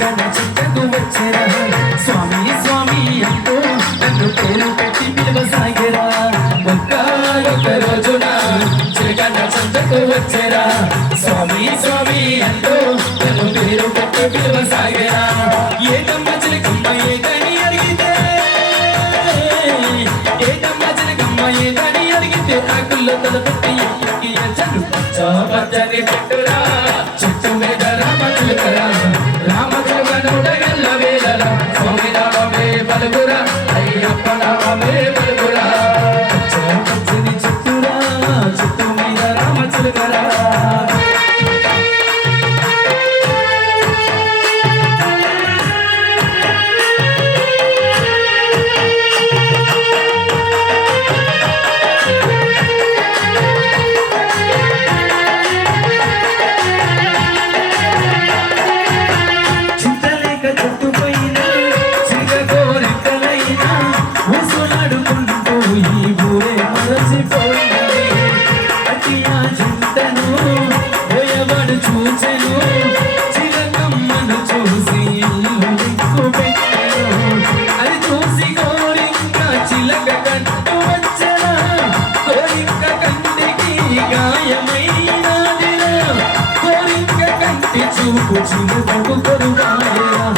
చిలకన చిక్కకు వచ్చేరా స్వామి స్వామి అంటూ నన్ను పేరు పెట్టి పిలవసాగేరా ఒక్క రోజున చిలకన చిక్కకు వచ్చేరా స్వామి స్వామి అంటూ నన్ను పేరు పెట్టి పిలవసాగేరా ఏదమ్మ చిలకమ్మ ఏదని అడిగితే ఏదమ్మ చిలకమ్మ ఏదని అడిగితే ఆకుల్లో తలపెట్టి చల్లు పచ్చని చెట్టురా చెట్టు మీద రామచిలుకరా రామచిలుక నోట ఎల్ల వేళల స్వామి నామమే పలుకురా అయ్యప్ప నామమే పలుకురా పచ్చని చెట్టురా చెట్టు మీద రామచిలుకరా చూచెను చిలకమ్మను చూసి అది చూసి కోరింక చిలక కంటూ వచ్చరా కోరింక కంటికి గాయమైనదిరా కోరింక కంటి చూపు చిలకకు కొరువాయరా